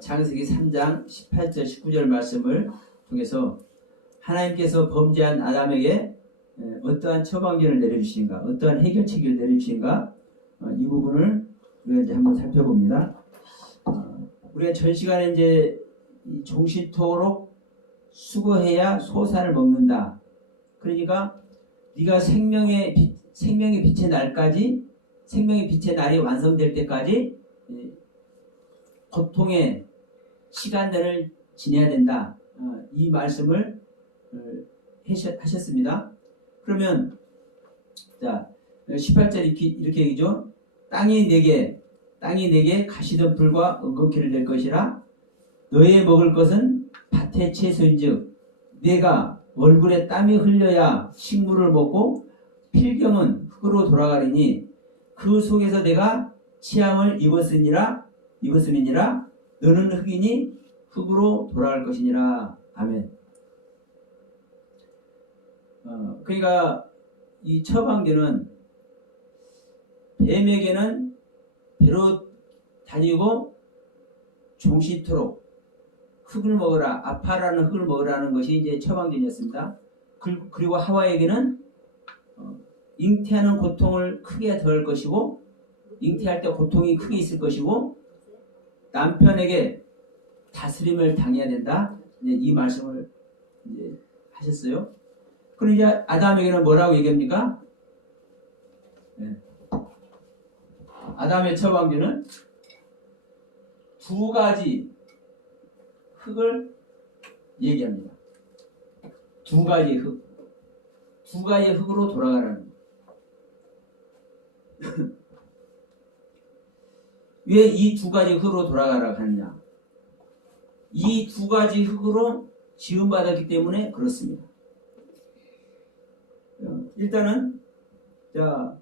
창세기 3장 18절 19절 말씀을 통해서 하나님께서 범죄한 아담에게 어떠한 처방전을 내려주시는가, 어떠한 해결책을 내려주시는가, 이 부분을 우리가 이제 한번 살펴봅니다. 우리가 전 시간에 이제 종신토록 수고해야 소산을 먹는다. 그러니까 네가 생명의 빛의 날까지, 생명의 빛의 날이 완성될 때까지 고통의 시간들을 지내야 된다. 이 말씀을 하셨습니다. 그러면 자 18절 이렇게 얘기죠. 땅이 내게 가시던 풀과 은근키를 낼 것이라. 너의 먹을 것은 밭의 채소인즉 내가 얼굴에 땀이 흘려야 식물을 먹고 필경은 흙으로 돌아가리니 그 속에서 내가 치함을 입었음이니라. 너는 흙이니 흙으로 돌아갈 것이니라. 아멘. 그러니까 이 처방전은 뱀에게는 배로 다니고 종시토록 흙을 먹으라, 아파라는 흙을 먹으라는 것이 이제 처방전이었습니다. 그리고 하와에게는 잉태하는 고통을 크게 덜 것이고, 잉태할 때 고통이 크게 있을 것이고, 남편에게 다스림을 당해야 된다. 이 말씀을 이제 하셨어요. 그럼 이제 아담에게는 뭐라고 얘기합니까? 네. 아담의 처방전은 두 가지 흙을 얘기합니다. 두 가지 흙으로 돌아가라는. 왜 이 두 가지 흙으로 돌아가라고 하느냐? 이 두 가지 흙으로 지음받았기 때문에 그렇습니다. 일단은 자,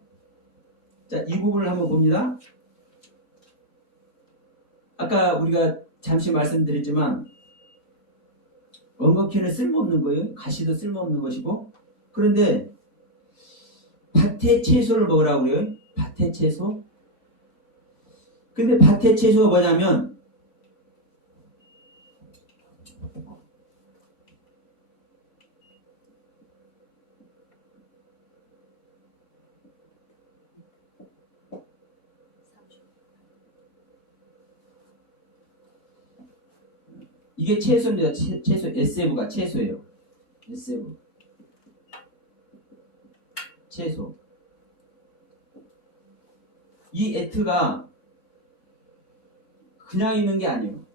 이 부분을 한번 봅니다. 아까 우리가 잠시 말씀드렸지만 엉겅퀴는 쓸모없는 거예요. 가시도 쓸모없는 것이고. 그런데 밭의 채소를 먹으라고 그래요. 밭의 채소. 근데 밭의 채소가 뭐냐면 이게 채소입니다. 채소 SF가 채소예요. SF 채소. 이 에트가 그냥 있는 게 아니에요.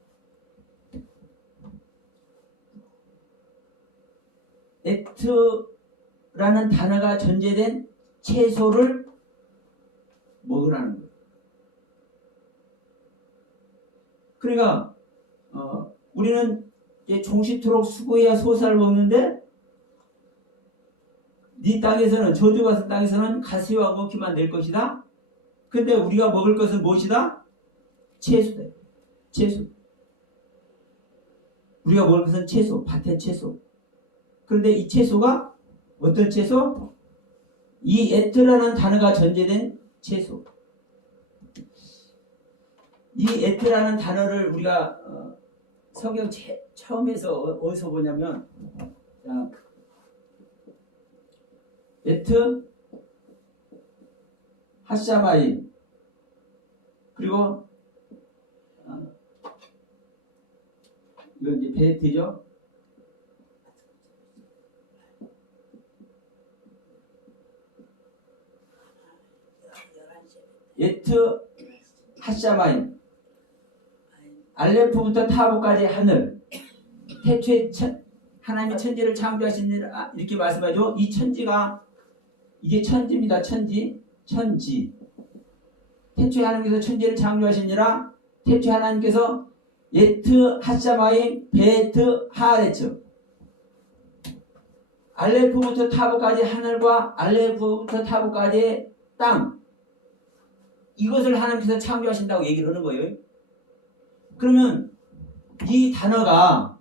에트라는 단어가 전제된 채소를 먹으라는 거예요. 그러니까 우리는 이제 종시토록 수고해야 소사를 먹는데 네 땅에서는, 저주받은 땅에서는 가시와 엉겅퀴만 낼 것이다. 근데 우리가 먹을 것은 무엇이다? 채소다. 채소. 우리가 먹을 것은 채소, 밭의 채소. 그런데 이 채소가 어떤 채소? 이 에트라는 단어가 전제된 채소. 이 에트라는 단어를 우리가 성경 처음에서 어디서 보냐면, 자, 에트 하샤마임, 그리고 이건 이제 베트죠. 에트 하샤마임, 알레프부터 타보까지 하늘. 태초에 하나님이 천지를 창조하시니라 이렇게 말씀하죠. 이 천지가 이게 천지입니다. 천지. 태초에 하나님께서 천지를 창조하시니라. 태초에 하나님께서 예트 하샤마임 베트 하레츠, 알레프부터 타보까지 하늘과 알레프부터 타보까지의 땅, 이것을 하나님께서 창조하신다고 얘기를 하는 거예요. 그러면 이 단어가,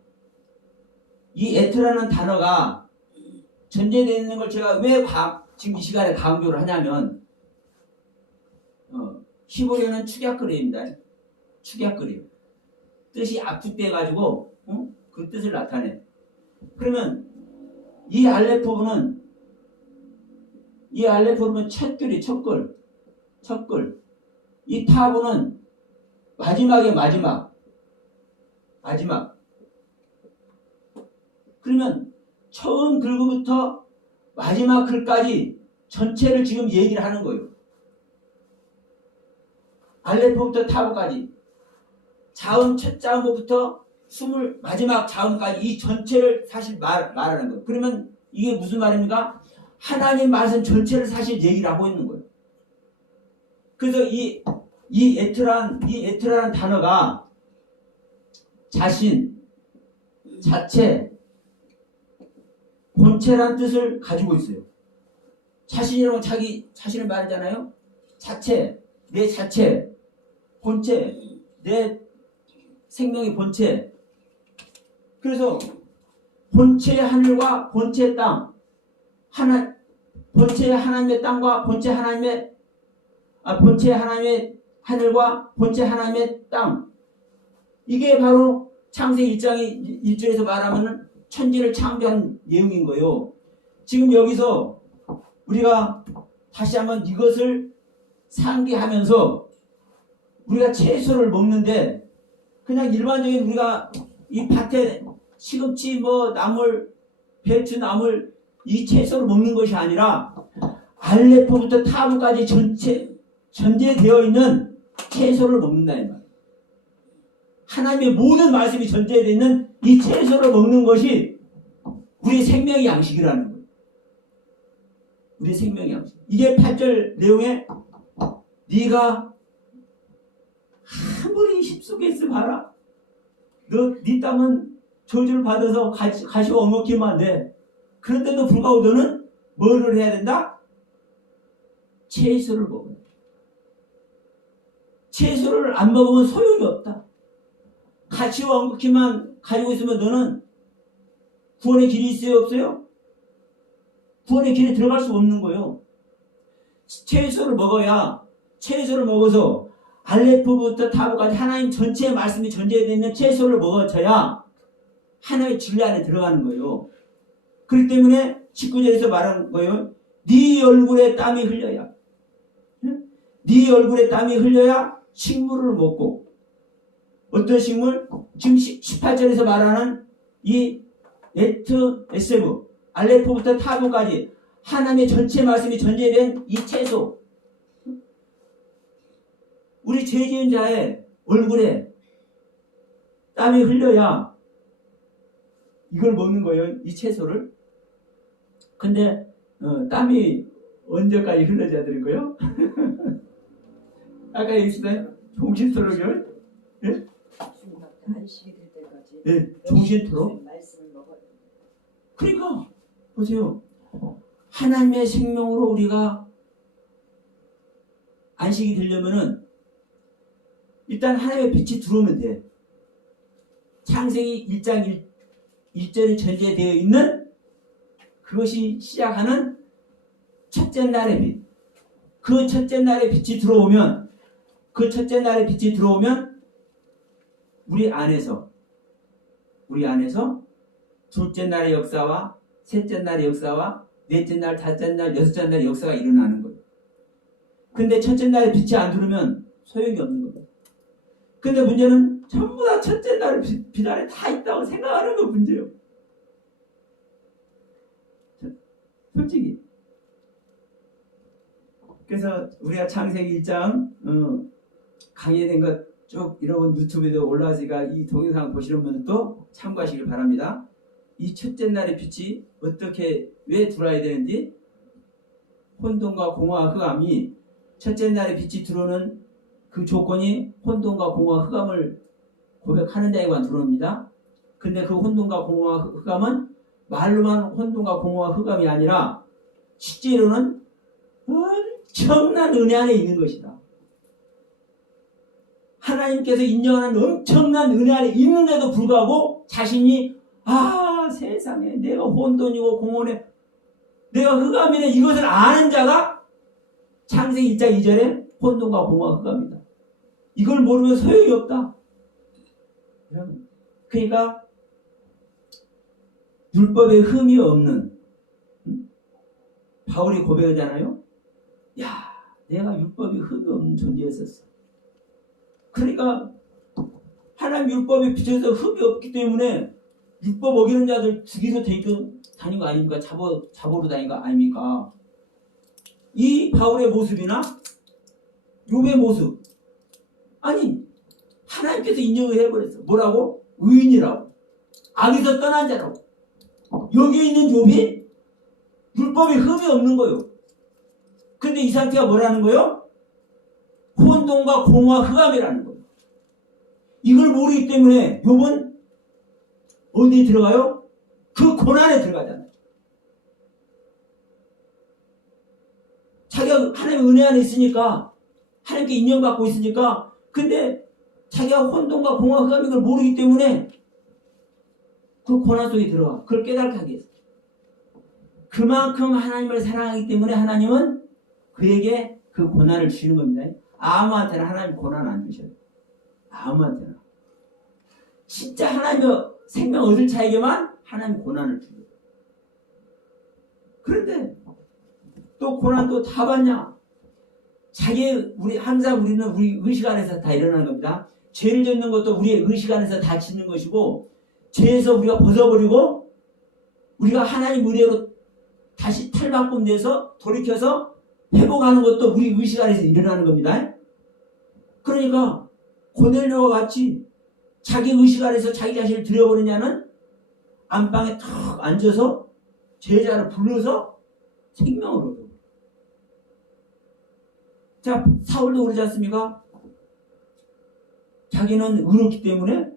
이 에트라는 단어가 전제되어 있는 걸 제가 왜 지금 이 시간에 강조를 하냐면, 히브리어는 축약거리입니다. 축약거리. 뜻이 압축돼가지고 그 뜻을 나타내. 그러면 이 알레포는 첫 글이 첫 글. 이 타부는 마지막에 마지막. 그러면 처음 글부터 마지막 글까지 전체를 지금 얘기를 하는 거예요. 알레포부터 타부까지. 자음 첫 자음부터 마지막 자음까지 이 전체를 사실 말하는 거예요. 그러면 이게 무슨 말입니까? 하나님 말씀 전체를 사실 얘기를 하고 있는 거예요. 그래서 이 에트라는 단어가 자신, 자체, 본체라는 뜻을 가지고 있어요. 자신이라고 자기 자신을 말하잖아요. 자체, 내 자체, 본체, 내 생명의 본체. 그래서 본체의 하늘과 본체의 땅, 본체의 하나님의 땅과 본체의 하나님의 하늘과 본체의 하나님의 땅. 이게 바로 창세기 1장 1절에서 말하면 천지를 창조한 내용인 거예요. 지금 여기서 우리가 다시 한번 이것을 상기하면서 우리가 채소를 먹는데 그냥 일반적인 우리가 이 밭에 시금치, 나물, 배추, 나물 이 채소를 먹는 것이 아니라 알레포부터 타부까지 전제되어 있는 채소를 먹는다 이 말이에요. 하나님의 모든 말씀이 전제되어 있는 이 채소를 먹는 것이 우리의 생명의 양식이라는 거예요. 우리의 생명의 양식. 이게 8절 내용에 네가 아무리 힘쓰게 있어 봐라. 네 땅은 저주를 받아서 가시가 엉겁기만 돼. 그런데도 불구하고 너는 뭐를 해야 된다? 채소를 먹어야 돼. 채소를 안 먹으면 소용이 없다. 가치와 엉겁기만 가지고 있으면 너는 구원의 길이 있어요? 없어요? 구원의 길에 들어갈 수 없는 거예요. 채소를 먹어서 알레포부터 타부까지 하나님 전체의 말씀이 전제되어 있는 채소를 먹어줘야 하나님의 진리 안에 들어가는 거예요. 그렇기 때문에 19절에서 말한 거예요. 네 얼굴에 땀이 흘려야. 네 얼굴에 땀이 흘려야 식물을 먹고. 어떤 식물? 지금 18절에서 말하는 이 에세브, 알레포부터 타부까지 하나님의 전체 말씀이 전제된 이 채소. 우리 죄 지은 자의 얼굴에 땀이 흘려야 이걸 먹는 거예요. 이 채소를. 근데 땀이 언제까지 흘러져야 되는 거예요? 아까 얘기했어요. 종신토록이요. 예? 안식이 될 때까지. 예, 종신토록. 말씀을 먹어야 돼. 그러니까 보세요. 하나님의 생명으로 우리가 안식이 되려면은 일단 하나님의 빛이 들어오면 돼. 창세기 1장 1절이 전제되어 있는 그것이 시작하는 첫째 날의 빛. 그 첫째 날의 빛이 들어오면 우리 안에서 둘째 날의 역사와 셋째 날의 역사와 넷째 날, 다섯째 날, 여섯째 날의 역사가 일어나는 거예요. 근데 첫째 날의 빛이 안 들어오면 소용이 없는 거예요. 근데 문제는 전부 다 첫째 날 빛 안에 다 있다고 생각하는 거 문제예요. 솔직히. 그래서 우리가 창세기 1장 강의된 것 쭉 이런 유튜브에도 올라왔으니까 이 동영상 보시는 분들도 참고하시길 바랍니다. 이 첫째 날의 빛이 왜 들어와야 되는지 혼돈과 공허와 흑암이 첫째 날의 빛이 들어오는 그 조건이 혼돈과 공허와 흑암을 고백하는 자에만 들어옵니다. 근데 그 혼돈과 공허와 흑암은 말로만 혼돈과 공허와 흑암이 아니라 실제로는 엄청난 은혜 안에 있는 것이다. 하나님께서 인정하는 엄청난 은혜 안에 있는데도 불구하고 자신이 세상에 내가 혼돈이고 공허네 내가 흑암이네 이것을 아는 자가 창세기 1장 2절에 혼돈과 공허와 흑암이다. 이걸 모르면 소용이 없다. 그러니까 율법에 흠이 없는 바울이 고백하잖아요. 야, 내가 율법에 흠이 없는 존재였었어. 그러니까 하나님 율법에 비춰서 흠이 없기 때문에 율법 어기는 자들 죽이러 다닌 거 아닙니까? 잡으러 다닌 거 아닙니까? 이 바울의 모습이나 욥의 모습, 아니 하나님께서 인정을 해버렸어. 뭐라고? 의인이라고, 악에서 떠난 자라고. 여기에 있는 욥이 율법에 흠이 없는 거예요. 근데 이 상태가 뭐라는 거예요? 혼돈과 공허와 흑암이라는 거예요. 이걸 모르기 때문에 욥은 어디에 들어가요? 그 고난에 들어가잖아요. 자기가 하나님의 은혜 안에 있으니까, 하나님께 인정받고 있으니까, 근데 자기가 혼돈과 공허와 흑암인 걸 모르기 때문에 그 고난 속에 들어가. 그걸 깨닫게 하기 위해서. 그만큼 하나님을 사랑하기 때문에 하나님은 그에게 그 고난을 주시는 겁니다. 아무한테나 하나님 고난 안 주셔요. 아무한테나. 진짜 하나님의 생명 얻을 자에게만 하나님 고난을 주셔요. 그런데 또 고난도 다 받냐? 항상 우리는 우리 의식 안에서 다 일어나는 겁니다. 죄를 짓는 것도 우리의 의식 안에서 다 짓는 것이고, 죄에서 우리가 벗어버리고 우리가 하나님 은혜로 다시 탈바꿈돼서 돌이켜서 회복하는 것도 우리 의식 안에서 일어나는 겁니다. 그러니까 고넬료와 같이 자기 의식 안에서 자기 자신을 들여버리냐는 안방에 탁 앉아서 제자를 불러서 생명을 얻어. 자, 사울도 그러지 않습니까? 자기는 의롭기 때문에,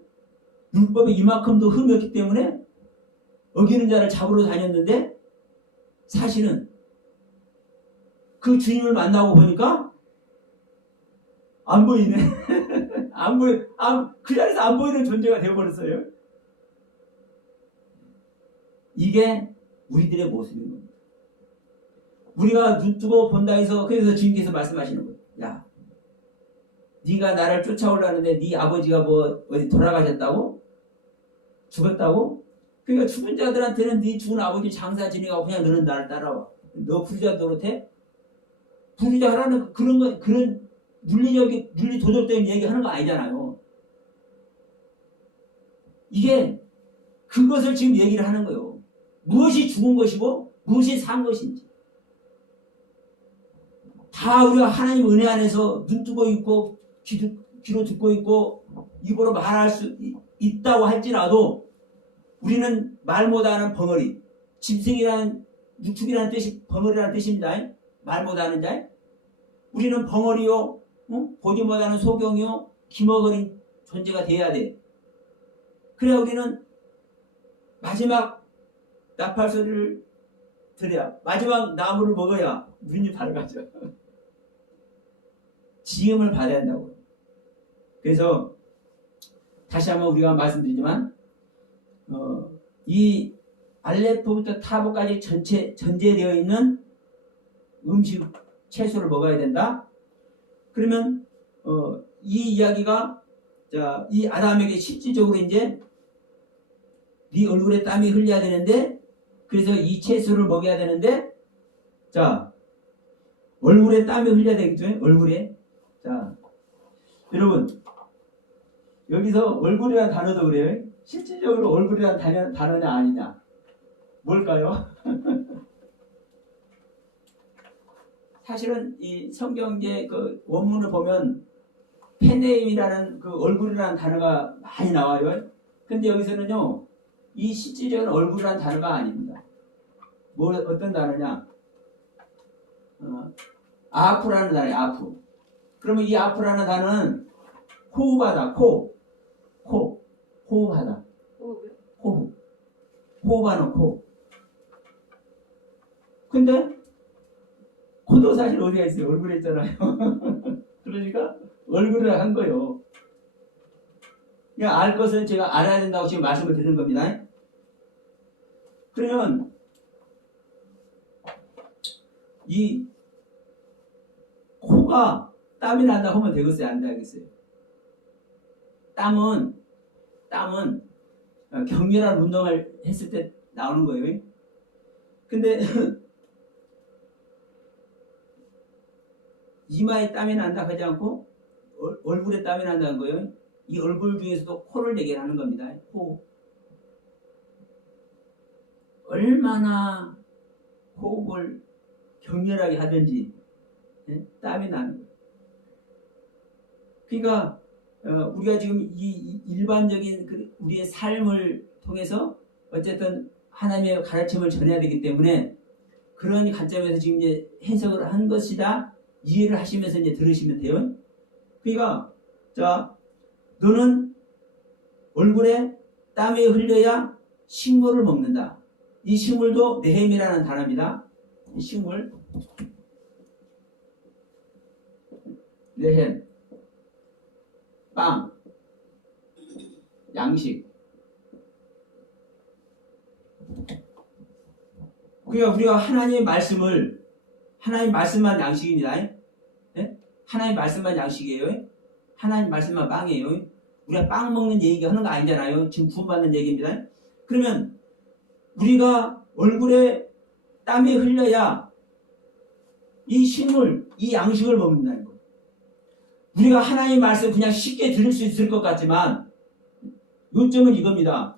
율법에 이만큼도 흠이 없기 때문에 어기는 자를 잡으러 다녔는데, 사실은 그 주님을 만나고 보니까 안 보이네. 그 자리에서 안 보이는 존재가 되어버렸어요. 이게 우리들의 모습인 겁니다. 우리가 눈 뜨고 본다 해서, 그래서 주님께서 말씀하시는 거예요. 야, 네가 나를 쫓아오려는데 네 아버지가 뭐 어디 돌아가셨다고? 죽었다고? 그러니까 죽은 자들한테는 네 죽은 아버지 장사 지내고 그냥 너는 나를 따라와. 너 부르자 노릇해? 부르자 하라는 그런 윤리 도덕적인 얘기하는 거 아니잖아요. 이게 그것을 지금 얘기를 하는 거예요. 무엇이 죽은 것이고 무엇이 산 것인지. 다 우리가 하나님 은혜 안에서 눈 뜨고 있고 귀로 듣고 있고 입으로 말할 수 있다고 할지라도 우리는 말 못하는 벙어리, 짐승이라는, 육축이라는 뜻이 벙어리라는 뜻입니다. 말 못하는 자. 우리는 벙어리요, 보지 못하는 소경이요, 기먹어린 존재가 돼야 돼. 그래야 우리는 마지막 나팔 소리를 들어야, 마지막 나무를 먹어야 눈이 밝아져. 지음을 받아야 한다고. 그래서 다시 한번 우리가 말씀드리지만, 이 알레프부터 타보까지 전제되어 있는 음식, 채소를 먹어야 된다. 그러면 이 이야기가, 자, 이 아담에게 실질적으로 이제 네 얼굴에 땀이 흘려야 되는데, 그래서 이 채소를 먹여야 되는데, 자, 얼굴에 땀이 흘려야 되겠죠? 얼굴에. 자, 여러분, 여기서 얼굴이라는 단어도 그래요. 실질적으로 얼굴이라는 단어냐 아니냐. 뭘까요? 사실은 이 성경제 그 원문을 보면 페네임이라는 그 얼굴이라는 단어가 많이 나와요. 근데 여기서는요, 이 실질적인 얼굴이라는 단어가 아닙니다. 어떤 단어냐? 아프라는 단어예요. 아프. 그러면 이 아프라는 단어는 호흡하다. 호흡하다. 호흡하는 코. 근데 코도 사실 어디가 있어요? 얼굴에 있잖아요. 그러니까 얼굴을 한 거예요. 그러니까 알 것은 제가 알아야 된다고 지금 말씀을 드리는 겁니다. 그러면 이 코가 땀이 난다 하면 되겠어요? 안 되겠어요? 땀은 땀은 격렬한 운동을 했을 때 나오는 거예요. 근데 이마에 땀이 난다 하지 않고 얼굴에 땀이 난다는 거예요. 이 얼굴 중에서도 코를 얘기하는 겁니다. 코. 얼마나 호흡을 격렬하게 하든지 땀이 나는 거예요. 그러니까 우리가 지금 이 일반적인 우리의 삶을 통해서 어쨌든 하나님의 가르침을 전해야 되기 때문에 그런 관점에서 지금 이제 해석을 한 것이다 이해를 하시면서 이제 들으시면 돼요. 그러니까 자, 너는 얼굴에 땀이 흘려야 식물을 먹는다. 이 식물도 네헴이라는 단어입니다. 이 식물 네헴 빵 양식. 그러니까 우리가 하나님의 말씀만 양식입니다. 네? 하나님의 말씀만 양식이에요. 하나님 말씀만 빵이에요. 우리가 빵 먹는 얘기 하는 거 아니잖아요. 지금 구원받는 얘기입니다. 그러면 우리가 얼굴에 땀이 흘려야 이 식물, 이 양식을 먹는다는 거예요. 우리가 하나님의 말씀 그냥 쉽게 들을 수 있을 것 같지만 요점은 이겁니다.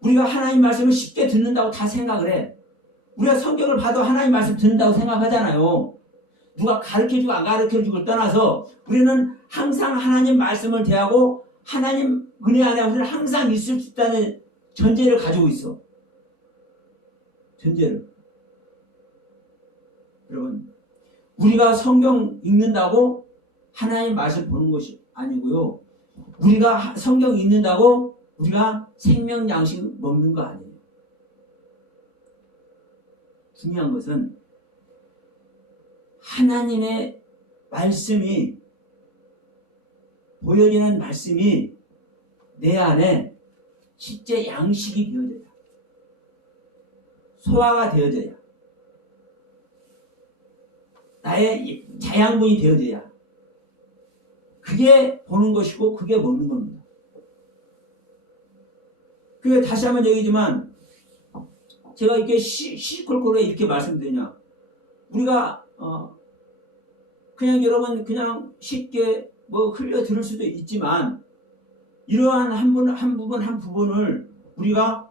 우리가 하나님 말씀을 쉽게 듣는다고 다 생각을 해. 우리가 성경을 봐도 하나님 말씀 듣는다고 생각하잖아요. 누가 가르쳐주고 안 가르쳐주고를 떠나서 우리는 항상 하나님 말씀을 대하고 하나님 은혜 안에 우리는 항상 있을 수 있다는 전제를 가지고 있어. 전제를. 여러분, 우리가 성경 읽는다고 하나님 말씀 보는 것이 아니고요. 우리가 성경 읽는다고 우리가 생명 양식 먹는 거 아니에요. 중요한 것은 하나님의 말씀이 보여지는 말씀이 내 안에 실제 양식이 되어져야 소화가 되어져야 나의 자양분이 되어져야 그게 보는 것이고 그게 먹는 겁니다. 그게 다시 한번 얘기지만 제가 이렇게 시시콜콜하게 이렇게 말씀드리냐 우리가 그냥 여러분 그냥 쉽게 뭐 흘려 들을 수도 있지만 이러한 한 부분을 우리가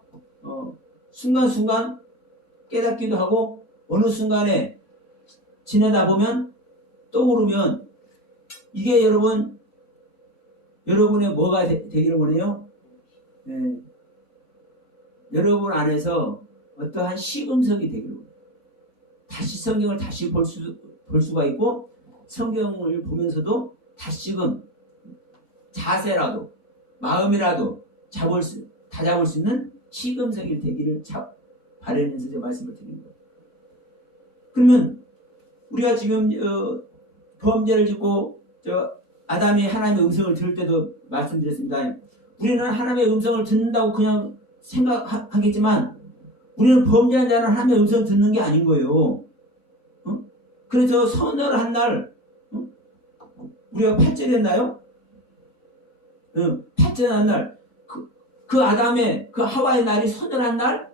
순간순간 깨닫기도 하고 어느 순간에 지내다 보면 떠오르면 이게 여러분의 뭐가 되기를 원해요? 네. 여러분 안에서 어떠한 시금석이 되기를 원해요. 다시 성경을 다시 볼 수가 있고 성경을 보면서도 다시금 자세라도 마음이라도 다 잡을 수 있는 시금석이 되기를 바라면서 제가 말씀을 드리는 거예요. 그러면 우리가 지금 범죄를 짓고 아담이 하나님의 음성을 들을 때도 말씀드렸습니다. 우리는 하나님의 음성을 듣는다고 그냥 생각하겠지만 우리는 범죄한 자는 하나님의 음성을 듣는 게 아닌 거예요. 그래서 선언한 날 우리가 8절 했나요? 8절 한 날 그 아담의 그 하와의 날이 선언한 날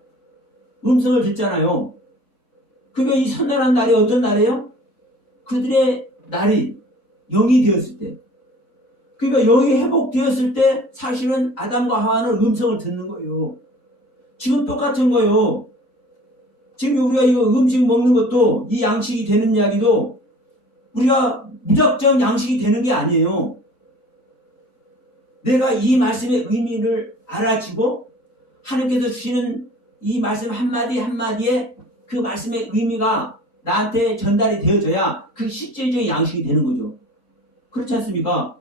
음성을 듣잖아요. 그러니까 이 선언한 날이 어떤 날이에요? 그들의 날이 영이 되었을 때. 그러니까 영이 회복되었을 때 사실은 아담과 하와는 음성을 듣는 거예요. 지금 똑같은 거예요. 지금 우리가 이거 음식 먹는 것도 이 양식이 되는 이야기도 우리가 무작정 양식이 되는 게 아니에요. 내가 이 말씀의 의미를 알아지고 하나님께서 주시는 이 말씀 한마디 한마디에 그 말씀의 의미가 나한테 전달이 되어져야 그 실질적인 양식이 되는 거죠. 그렇지 않습니까?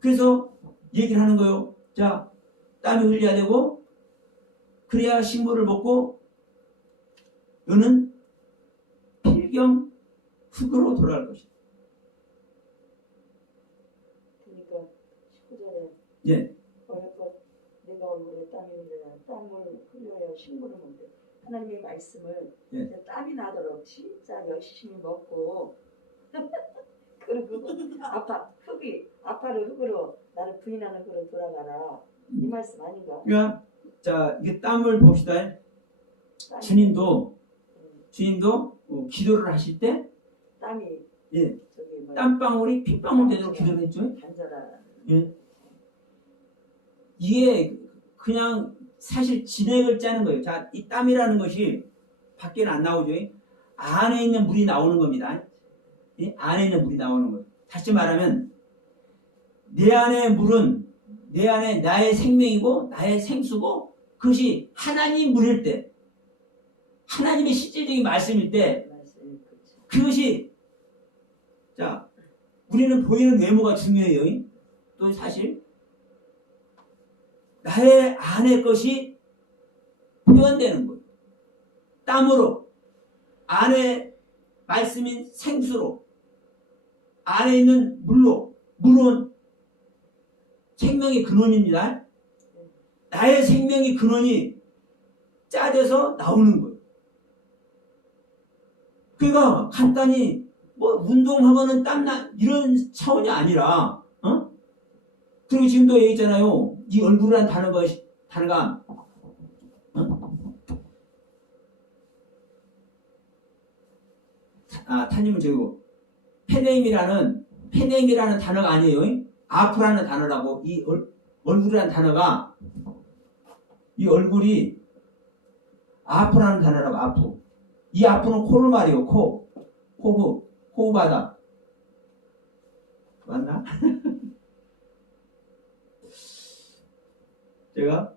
그래서 얘기를 하는 거예요. 자, 땀이 흘려야 되고 그래야 식물을 먹고 너는 필경 흙으로 돌아갈 것이다. 그러니까 19절에 예. 어렵고 내가 얼굴에 땀이 흘려야 땀을 흘려야 식물을 먹는데 하나님의 말씀을 예. 땀이 나도록 진짜 열심히 먹고 그리고 아파를 흙으로 나를 부인하는 그로 돌아가라. 이 말씀 아닌가? 그러니까 자 이게 땀을 봅시다. 주님도 기도를 하실 때 땀이 예, 저기 뭐 땀방울이 핏방울 되도록 기도를 했죠. 단절하라. 예. 이게 그냥 사실 진액을 짜는 거예요. 자, 이 땀이라는 것이 밖에는 안 나오죠. 안에 있는 물이 나오는 겁니다. 예? 안에 있는 물이 나오는 거예요. 다시 말하면 내 안의 물은 내 안에 나의 생명이고 나의 생수고 그것이 하나님 물일 때 하나님의 실제적인 말씀일 때 말씀이 그렇지. 그것이 자 우리는 보이는 외모가 중요해요. 또 사실 나의 안의 것이 표현되는 거예요. 땀으로 안에 말씀인 생수로 안에 있는 물로 물은 생명의 근원입니다. 나의 생명의 근원이 짜져서 나오는 거예요. 그러니까 간단히 뭐 운동하면은 땀나 이런 차원이 아니라 그리고 지금도 여기 있잖아요. 이 얼굴이라는 단어가 타님은 저기고 페네임이라는 단어가 아니에요. 아프라는 단어라고 이 얼굴이라는 단어가 이 얼굴이 아프라는 단어라고 아프. 이 아프는 코를 말이요. 호흡하다. 맞나? 제가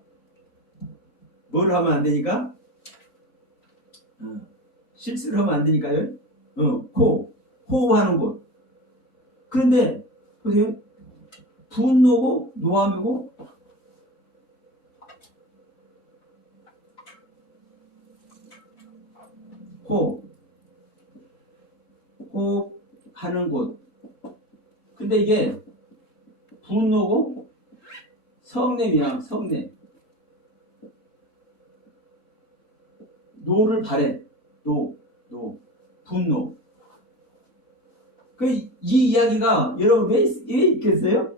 뭘 하면 안 되니까 실수를 하면 안 되니까요. 호흡하는 곳. 그런데 보세요. 분노고 노함이고 호흡하는 곳. 근데 이게 분노고 성냄이야. 성냄. 노를 바래. 분노. 이 이야기가 여러분 왜 있겠어요?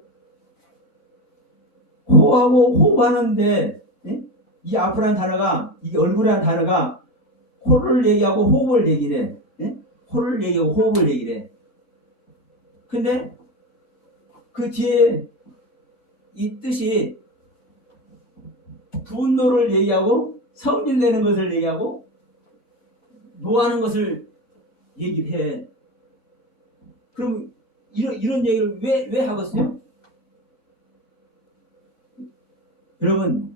호하고 호흡하는데 이 앞이라는 단어가 이 얼굴이라는 단어가 코를 얘기하고 호흡을 얘기래. 코를 얘기하고 호흡을 얘기래. 근데 그 뒤에 이 뜻이 분노를 얘기하고 성질내는 것을 얘기하고 노하는 것을 얘기를 해. 그럼 이런 얘기를 왜 하겠어요? 여러분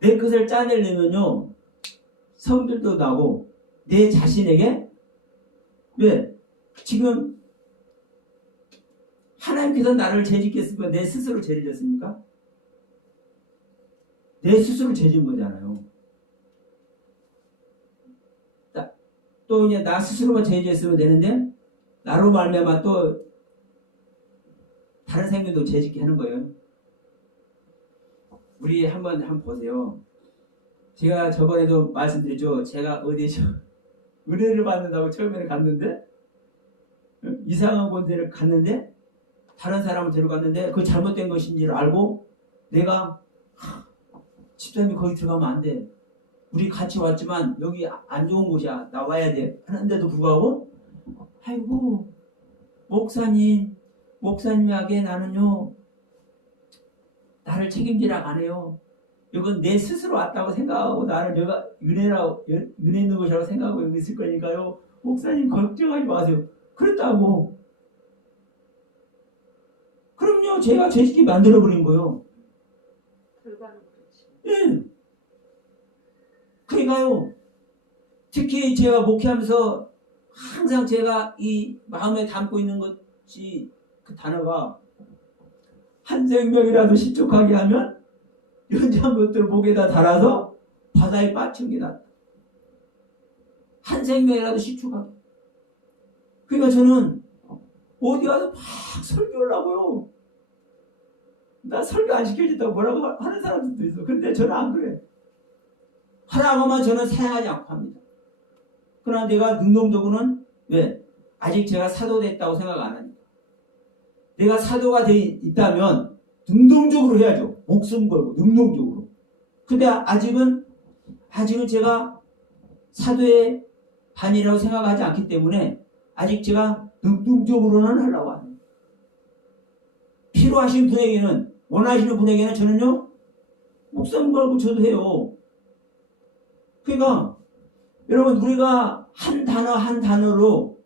내 것을 짜내려면요 성질도 나고 내 자신에게 왜 지금 하나님께서 나를 죄짓겠습니까? 내 스스로 죄를 졌습니까? 내 스스로 죄진 거잖아요. 또 이제 나 스스로가 죄졌으면 되는데 나로 말미암아 또 다른 생명도 죄짓게 하는 거예요. 우리 한번 보세요. 제가 저번에도 말씀드렸죠. 제가 어디서 은혜를 받는다고 처음에는 갔는데 이상한 곳에 갔는데 다른 사람을 데려갔는데 그 잘못된 것인지를 알고 내가 집사님이 거기 들어가면 안 돼. 우리 같이 왔지만 여기 안 좋은 곳이야. 나와야 돼. 하는데도 불구하고 아이고 목사님에게 나는요 나를 책임지라고 안 해요. 이건 내 스스로 왔다고 생각하고 나를 내가 은혜 있는 것이라고 생각하고 여기 있을 거니까요. 목사님 걱정하지 마세요. 그랬다고. 그럼요. 제가 죄짓게 만들어버린 거예요. 결과는 그렇지. 예. 그러니까요. 특히 제가 목회하면서 항상 제가 이 마음에 담고 있는 것이 그 단어가 한 생명이라도 실족하게 하면 연장 것들 목에다 달아서 바다에 빠뜨린 게 낫다. 한 생명이라도 실족하게. 그러니까 저는 어디 가서 막 설교를 하고요. 나 설교 안 시켜준다고 뭐라고 하는 사람들도 있어. 근데 저는 안 그래. 하라고만 저는 사양하지 않고 합니다. 그러나 내가 능동적으로는 왜? 아직 제가 사도 됐다고 생각 안 하니까. 내가 사도가 돼 있다면 능동적으로 해야죠. 목숨 걸고 능동적으로. 근데 아직은 제가 사도의 반이라고 생각하지 않기 때문에 아직 제가 능동적으로는 하려고 안 해요. 필요하신 분에게는, 원하시는 분에게는 저는요 목숨 걸고 저도 해요. 그러니까 여러분, 우리가 한 단어 한 단어로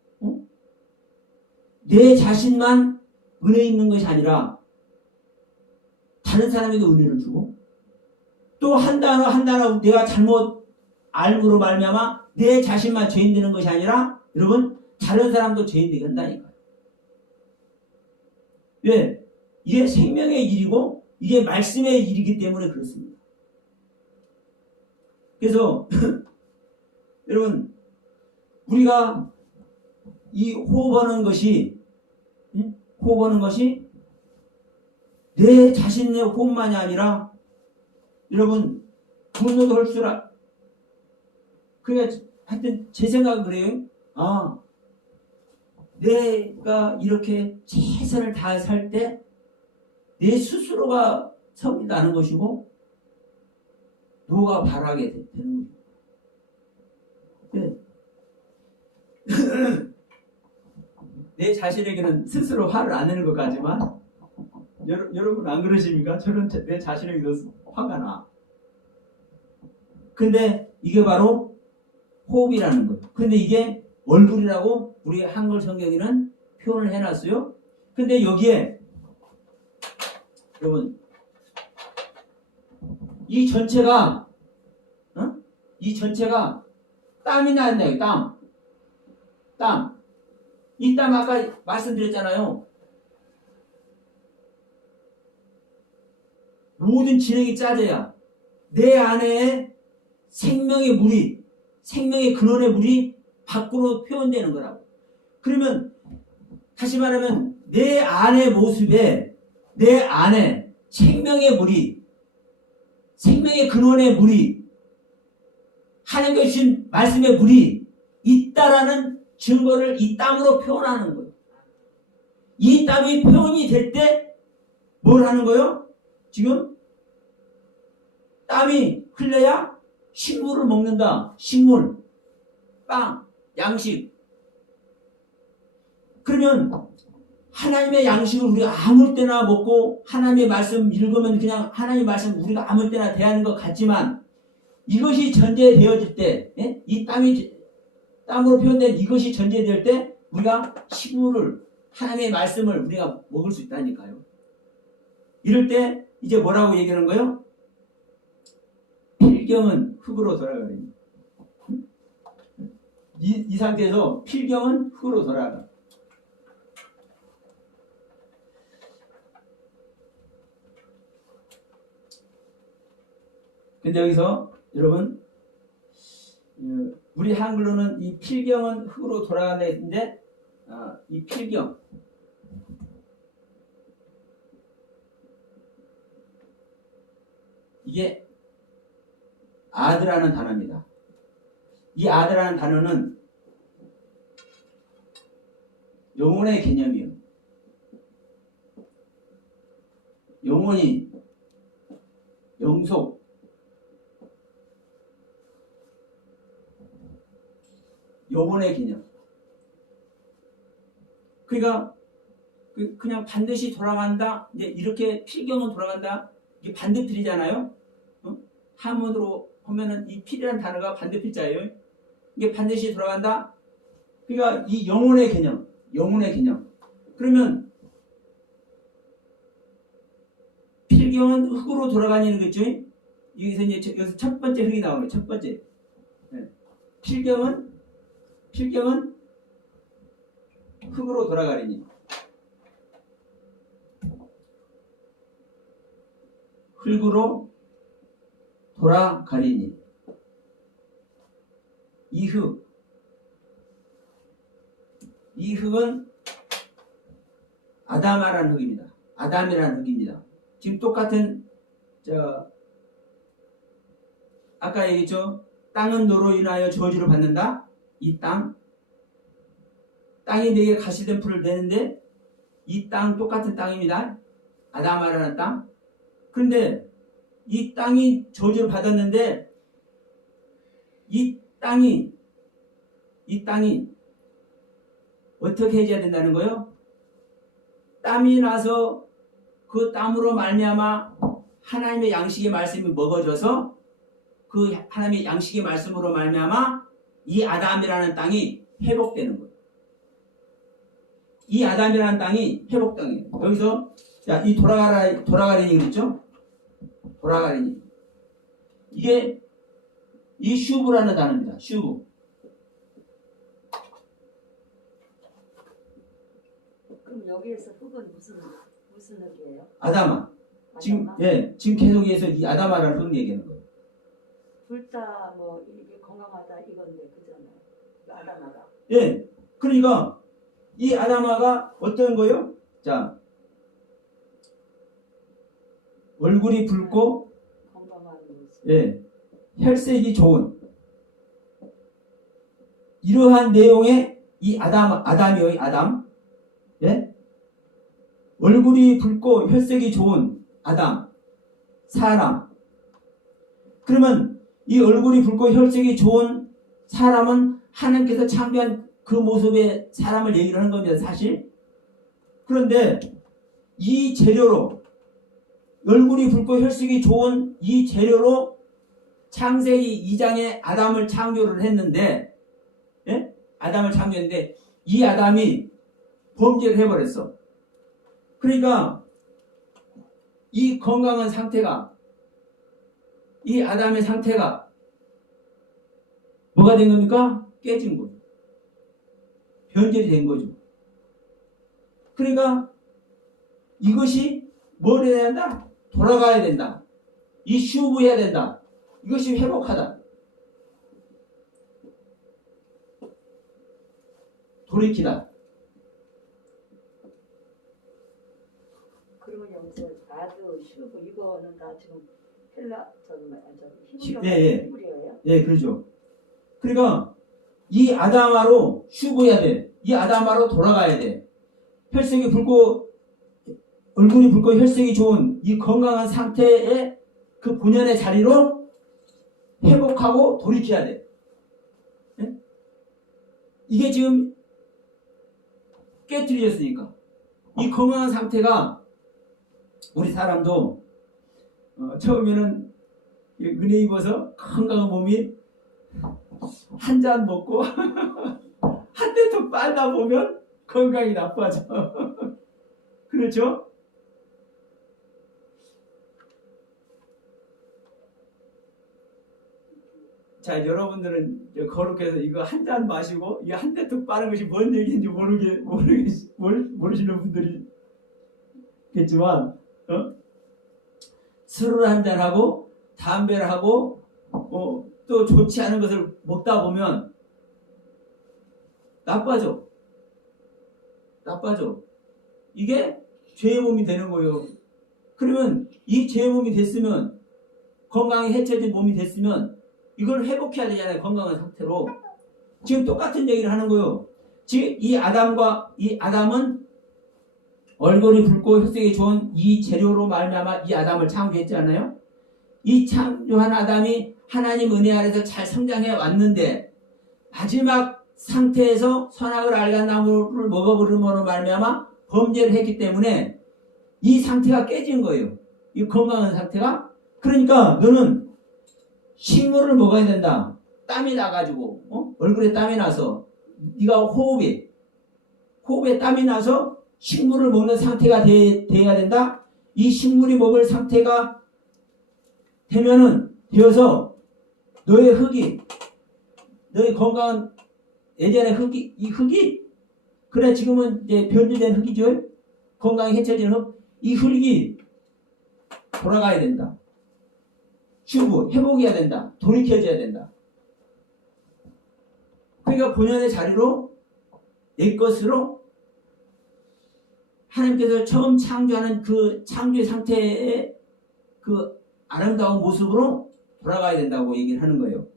내 자신만 은혜 있는 것이 아니라 다른 사람에게 은혜를 주고, 또 한 단어 한 단어 내가 잘못 알므로 말미암아 내 자신만 죄인 되는 것이 아니라 여러분 다른 사람도 죄인 되게 한다니까요. 왜? 이게 생명의 일이고 이게 말씀의 일이기 때문에 그렇습니다. 그래서 여러분, 우리가 이 호흡하는 것이 내 자신의 호흡만이 아니라 여러분 분노도 할 줄 알. 그러니까 하여튼 제 생각은 그래요. 내가 이렇게 최선을 다해 살 때 내 스스로가 성이 나는 것이고 누가 바라게 되는 거죠. 내 자신에게는 스스로 화를 안 내는 것 같지만 여러분 안 그러십니까? 저는 내 자신에게도 화가 나. 근데 이게 바로 호흡이라는 거예요. 근데 이게 얼굴이라고 우리 한글 성경에는 표현을 해놨어요. 근데 여기에 여러분 이 전체가 땀이 나는데요. 땀. 이 땀 아까 말씀드렸잖아요. 모든 진행이 짜져야 내 안에 생명의 물이, 생명의 근원의 물이 밖으로 표현되는 거라고. 그러면 다시 말하면 내 안의 모습에, 내 안에 생명의 물이, 생명의 근원의 물이, 하나님께 주신 말씀의 물이 있다라는 증거를 이 땀으로 표현하는 거예요. 이 땀이 표현이 될 때 뭘 하는 거예요? 지금 땀이 흘러야 식물을 먹는다. 식물, 빵, 양식. 그러면 하나님의 양식을 우리가 아무 때나 먹고 하나님의 말씀 읽으면 그냥 하나님의 말씀 우리가 아무 때나 대하는 것 같지만 이것이 전제되어질 때, 이 땀으로 표현된 이것이 전제될 때 우리가 식물을, 하나님의 말씀을 우리가 먹을 수 있다니까요. 이럴 때 이제 뭐라고 얘기하는 거예요? 필경은 흙으로 돌아가요. 이 상태에서 필경은 흙으로 돌아가. 근데 여기서 여러분, 우리 한글로는 이 필경은 흙으로 돌아간다 했는데, 이 필경, 이게 아드라는 단어입니다. 이 아드라는 단어는 영혼의 개념이에요. 영혼이, 영속, 영혼의 개념. 그러니까 그냥 반드시 돌아간다. 이제 이렇게 필경은 돌아간다. 이게 반대필이잖아요. 한문으로 보면은 이 필이라는 단어가 반대필자예요. 이게 반드시 돌아간다. 그러니까 이 영혼의 개념, 영혼의 개념. 그러면 필경은 흙으로 돌아가는 거죠. 여기서 이제 여기서 첫 번째 흙이 나오는 거예요. 첫 번째. 필경은 흙으로 돌아가리니. 흙으로 돌아가리니. 이 흙은 아담아라는 흙입니다. 아담이라는 흙입니다. 지금 똑같은 아까 얘기했죠. 땅은 너로 인하여 저주를 받는다. 이 땅이 내게 가시된 풀을 내는데 이 땅 똑같은 땅입니다. 아담아라는 땅. 그런데 이 땅이 저주를 받았는데 이 땅이 어떻게 해줘야 된다는 거예요? 땀이 나서 그 땀으로 말미암아 하나님의 양식의 말씀이 먹어져서 그 하나님의 양식의 말씀으로 말미암아 이 아담이라는 땅이 회복되는 거예요. 이 아담이라는 땅이 회복당해요. 여기서 자, 이 돌아가리니 그랬죠? 돌아가리니. 이게 이 슈브라는 단어입니다. 슈브. 그럼 여기에서 흙은 무슨 흙이에요? 아담아. 지금 아담아? 예, 지금 계속해서 이 아담아라는 흙 얘기하는 거예요. 불다 뭐 이게 건강하다 이건데 그잖아요. 아담하다. 예. 그러니까 이 아담아가 어떤 거요? 자, 얼굴이 붉고 건강한 모습. 예, 혈색이 좋은 이러한 내용의 이 아담이요, 아담. 예? 얼굴이 붉고 혈색이 좋은 아담, 사람. 그러면 이 얼굴이 붉고 혈색이 좋은 사람은 하나님께서 창조한 그 모습의 사람을 얘기를 하는 겁니다, 사실. 그런데 이 재료로 얼굴이 붉고 혈색이 좋은 이 재료로 창세기 2장에 아담을 창조를 했는데, 예? 아담을 창조했는데 이 아담이 범죄를 해버렸어. 그러니까 이 건강한 상태가, 이 아담의 상태가 뭐가 된 겁니까? 깨진 거죠. 변절이 된 거죠. 그러니까 이것이 뭘 해야 된다? 돌아가야 된다. 이 슈브해야 된다. 이것이 회복하다. 돌이키다. 그러면 여기서 아드, 슈브 이거는 다 지금 예, 예. 히브리어예요? 예, 그러죠. 그러니까 이 아담아로 슈브해야 돼. 이 아담아로 돌아가야 돼. 혈색이 붉고 얼굴이 붉고 혈색이 좋은 이 건강한 상태의 그 본연의 자리로 회복하고 돌이켜야 돼. 예? 이게 지금 깨트려졌으니까. 이 건강한 상태가 우리 사람도 처음에는 은혜 입어서 건강한 몸이 한 잔 먹고 한 대 더 빨다 보면 건강이 나빠져. 그렇죠? 자, 여러분들은 거룩해서 이거 한 잔 마시고 이거 한 대 더 빠는 것이 뭔 얘기인지 모르시는 분들이 겠지만, 술을 한 잔 하고 담배를 하고 또 좋지 않은 것을 먹다 보면 나빠져. 이게 죄의 몸이 되는 거예요. 그러면 이 죄의 몸이 됐으면, 건강이 해쳐진 몸이 됐으면 이걸 회복해야 되잖아요. 건강한 상태로. 지금 똑같은 얘기를 하는 거예요. 지금 이 아담은 얼굴이 붉고 혈색이 좋은 이 재료로 말미암아 이 아담을 창조했지 않나요? 이 창조한 아담이 하나님 은혜 아래서 잘 성장해 왔는데 마지막 상태에서 선악을 알간 나무를 먹어버림으로 말미암아 범죄를 했기 때문에 이 상태가 깨진 거예요. 이 건강한 상태가. 그러니까 너는 식물을 먹어야 된다. 땀이 나가지고 얼굴에 땀이 나서 네가 호흡에 땀이 나서 식물을 먹는 상태가 돼야 된다. 이 식물이 먹을 상태가 되어서 너의 건강한 예전의 이 흙이 그래 지금은 이제 변질된 흙이죠. 건강이 해쳐진 흙. 이 흙이 돌아가야 된다. 회복해야 된다. 돌이켜져야 된다. 그러니까 본연의 자리로 내 것으로 하나님께서 처음 창조하는 그 창조의 상태의 그 아름다운 모습으로 돌아가야 된다고 얘기를 하는 거예요.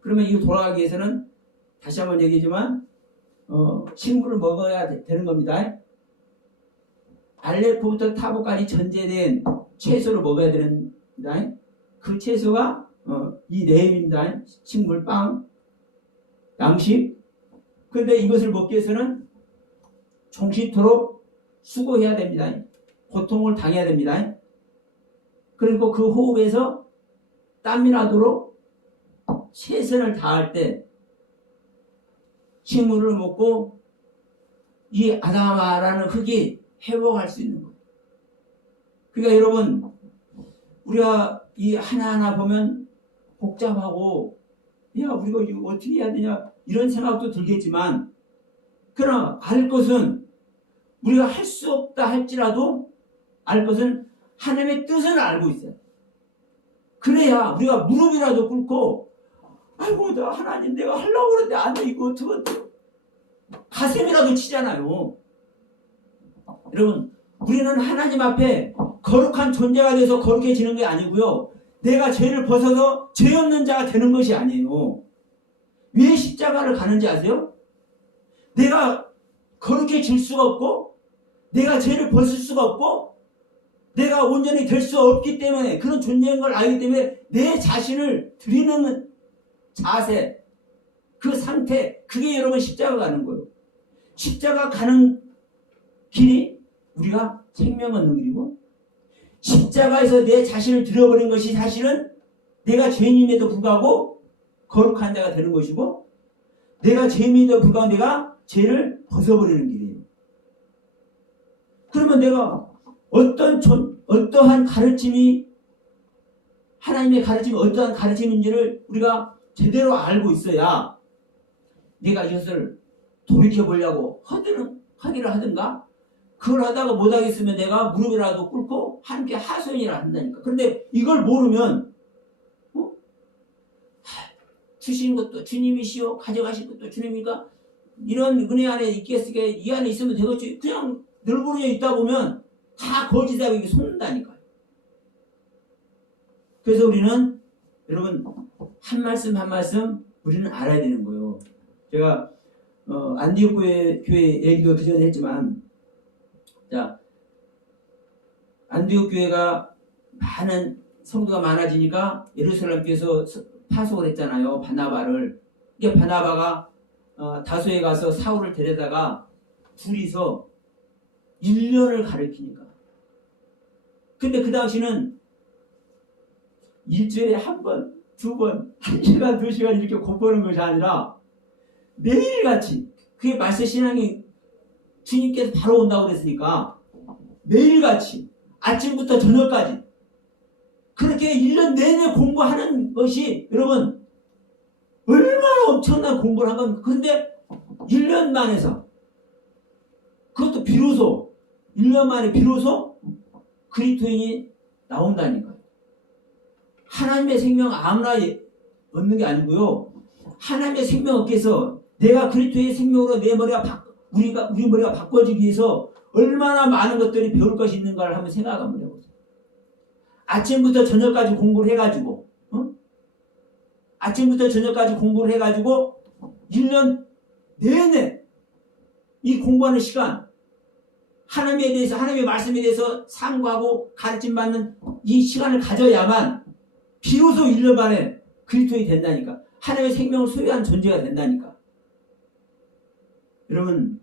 그러면 이거 돌아가기 위해서는 다시 한번 얘기하지만 식물을 먹어야 되는 겁니다. 알레포부터 타보까지 전제된 채소를 먹어야 된다. 그 채소가 이 내입니다. 식물, 빵, 양식. 그런데 이것을 먹기 위해서는 종식토록 수고해야 됩니다. 고통을 당해야 됩니다. 그리고 그 호흡에서 땀이 나도록 최선을 다할 때 식물을 먹고 이 아담아라는 흙이 회복할 수 있는 거예요. 그러니까 여러분, 우리가 이 하나하나 보면 복잡하고, 야, 우리가 이거 어떻게 해야 되냐, 이런 생각도 들겠지만, 그러나 알 것은, 우리가 할 수 없다 할지라도, 알 것은 하나님의 뜻을 알고 있어요. 그래야 우리가 무릎이라도 꿇고, 아이고, 나 하나님 내가 하려고 그러는데 안 돼, 이거 어떡해. 가슴이라도 치잖아요. 여러분, 우리는 하나님 앞에 거룩한 존재가 돼서 거룩해지는 게 아니고요. 내가 죄를 벗어서 죄 없는 자가 되는 것이 아니에요. 왜 십자가를 가는지 아세요? 내가 거룩해질 수가 없고, 내가 죄를 벗을 수가 없고, 내가 온전히 될 수 없기 때문에, 그런 존재인 걸 알기 때문에 내 자신을 드리는 자세, 그 상태, 그게 여러분 십자가 가는 거예요. 십자가 가는 길이 우리가 생명 얻는 길이고, 십자가에서 내 자신을 들여버린 것이 사실은 내가 죄인임에도 불구하고 거룩한 자가 되는 것이고, 내가 죄인임에도 불구하고 내가 죄를 벗어버리는 길이에요. 그러면 내가 어떠한 가르침이, 하나님의 가르침이 어떠한 가르침인지를 우리가 제대로 알고 있어야 내가 이것을 돌이켜보려고 하기를 하든가, 그걸 하다가 못하겠으면 내가 무릎이라도 꿇고 함께 하소연이라 한다니까. 그런데 이걸 모르면 주신 것도 주님이시오, 가져가신 것도 주님이니까 이런 은혜 안에 있겠으게 이 안에 있으면 되겠지. 그냥 널브러져 있다 보면 다 거짓하고 이게 속는다니까요. 그래서 우리는 여러분 한 말씀 한 말씀 우리는 알아야 되는 거예요. 제가 안디옥 교회 얘기도 그전에 했지만, 자, 안디옥 교회가 많은 성도가 많아지니까 예루살렘 교회에서 파송을 했잖아요. 바나바를. 이게 바나바가 다소에 가서 사울을 데려다가 둘이서 1년을 가르치니까. 근데 그 당시는 일주일에 한 번, 두 번, 1시간, 2시간 이렇게 곱보는 것이 아니라 매일같이, 그게 말세 신앙이 주님께서 바로 온다고 그랬으니까 매일같이 아침부터 저녁까지 그렇게 1년 내내 공부하는 것이 여러분 얼마나 엄청난 공부를 한 건. 그런데 1년 만에서, 그것도 비로소 1년 만에 비로소 그리스도인이 나온다니까요. 하나님의 생명 아무나 얻는 게 아니고요. 하나님의 생명 얻기 위해서 내가 그리스도의 생명으로 내 머리가 우리 머리가 바꿔지기 위해서 얼마나 많은 것들이 배울 것이 있는가를 한번 생각 한번 해보세요. 아침부터 저녁까지 공부를 해가지고, 아침부터 저녁까지 공부를 해가지고 1년 내내 이 공부하는 시간, 하나님에 대해서, 하나님의 말씀에 대해서 상고하고 가르침받는 이 시간을 가져야만 비로소 1년 만에 그리스도인이 된다니까. 하나님의 생명을 소유한 존재가 된다니까. 여러분,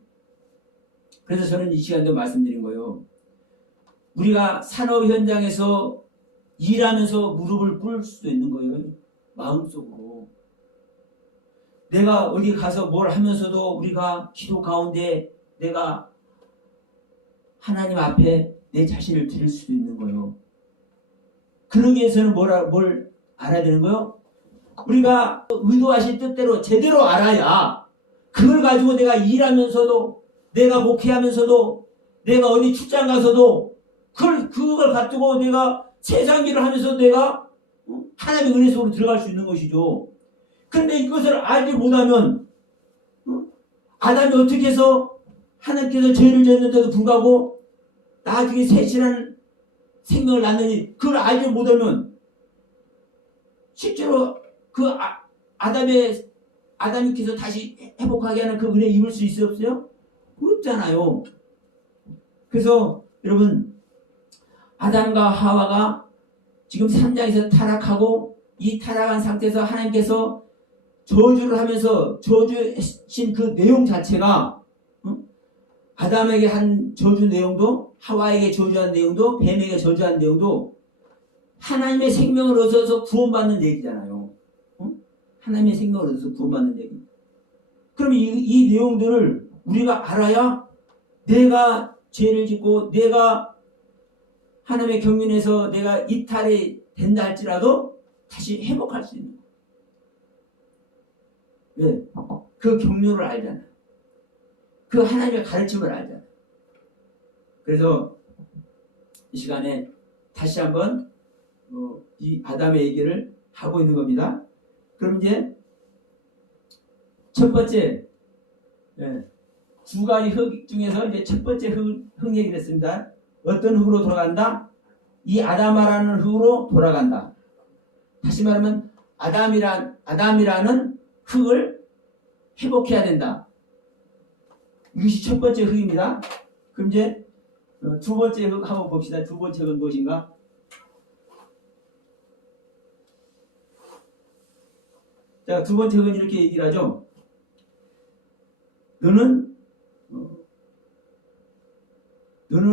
그래서 저는 이 시간도 말씀드린 거예요. 우리가 산업 현장에서 일하면서 무릎을 꿇을 수도 있는 거예요. 마음속으로. 내가 어디 가서 뭘 하면서도 우리가 기도 가운데 내가 하나님 앞에 내 자신을 드릴 수도 있는 거예요. 그러기 위해서는 뭘 알아야 되는 거예요? 우리가 의도하신 뜻대로 제대로 알아야 그걸 가지고 내가 일하면서도, 내가 목회하면서도, 내가 어디 출장 가서도 그걸 가지고 내가 세상 일을 하면서 내가 하나님의 은혜 속으로 들어갈 수 있는 것이죠. 그런데 이것을 알지 못하면 아담이 어떻게 해서 하나님께서 죄를 지었는데도 불구하고 나중에 새신한 생명을 낳느니 그걸 알지 못하면 실제로 그 아담이께서 다시 회복하게 하는 그 은혜 입을 수 있어요? 없잖아요. 그래서 여러분, 아담과 하와가 지금 3장에서 타락하고 이 타락한 상태에서 하나님께서 저주를 하면서 저주하신 그 내용 자체가 아담에게 한 저주 내용도 하와에게 저주한 내용도 뱀에게 저주한 내용도 하나님의 생명을 얻어서 구원받는 얘기잖아요. 하나님의 생명을 얻어서 구원받는 얘기. 그럼 이 내용들을 우리가 알아야 내가 죄를 짓고 내가 하나님의 경륜에서 내가 이탈이 된다 할지라도 다시 회복할 수 있는 거예요. 왜? 그 경륜을 알잖아. 그 하나님의 가르침을 알잖아. 그래서 이 시간에 다시 한번 이 아담의 얘기를 하고 있는 겁니다. 그럼 이제 첫 번째 두 가지 흙 중에서 이제 첫 번째 흙 얘기를 했습니다. 어떤 흙으로 돌아간다? 이 아담아라는 흙으로 돌아간다. 다시 말하면 아담이라는 흙을 회복해야 된다. 이것이 첫 번째 흙입니다. 그럼 이제 두 번째 흙 한번 봅시다. 두 번째 흙은 무엇인가? 자, 두 번째 흙은 이렇게 얘기를 하죠. 너는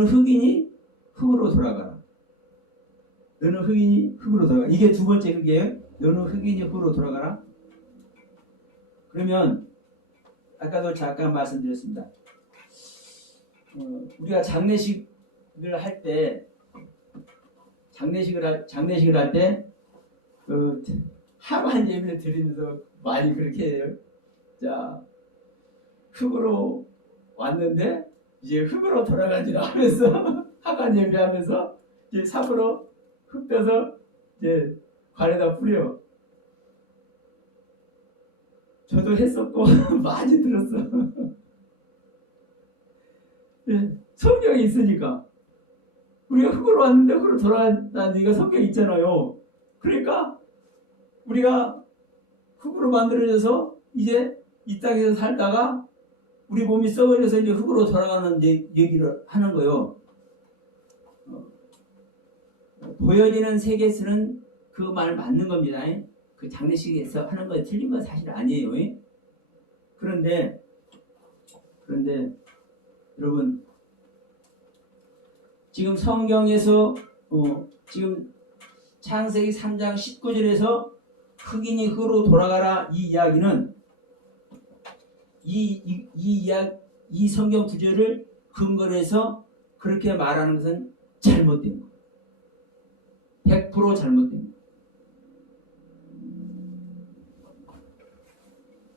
흙이니 흙으로 돌아가라. 너는 흙이니 흙으로 돌아가라. 이게 두 번째 흙이에요. 너는 흙이니 흙으로 돌아가라. 그러면 아까도 잠깐 말씀드렸습니다. 우리가 장례식을 할 때 하반 예배를 드리면서 많이 그렇게 해요. 자, 흙으로 왔는데 이제 흙으로 돌아가지라 하면서 하반 예배하면서 이제 삽으로 흙 떠서 이제 관에다 뿌려. 저도 했었고 많이 들었어. 성경이 있으니까 우리가 흙으로 왔는데 흙으로 돌아간다는 얘기가 성경에 있잖아요. 그러니까 우리가 흙으로 만들어져서 이제 이 땅에서 살다가 우리 몸이 썩어져서 이제 흙으로 돌아가는 얘기를 하는 거예요. 보여지는 세계에서는 그 말 맞는 겁니다. 그 장례식에서 하는 거 틀린 건 사실 아니에요. 그런데 여러분, 지금 성경에서 지금 창세기 3장 19절에서 흙이니 흙으로 돌아가라 이 이야기는 이 성경 구절을 근거로 해서 그렇게 말하는 것은 잘못된 거예요. 100% 잘못된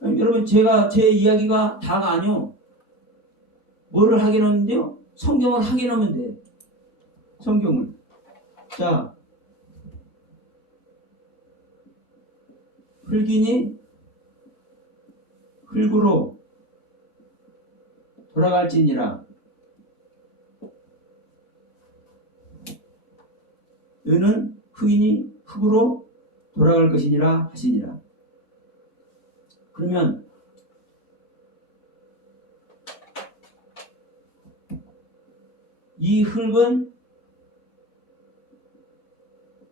거예요. 여러분, 제 이야기가 다가 아니요. 뭐를 하게 놓는데요? 성경을 하게 놓으면 돼요. 성경을. 자, 흙이니 흙으로 돌아갈지니라. 너는 흙이니 흙으로 돌아갈 것이니라 하시니라. 그러면 이 흙은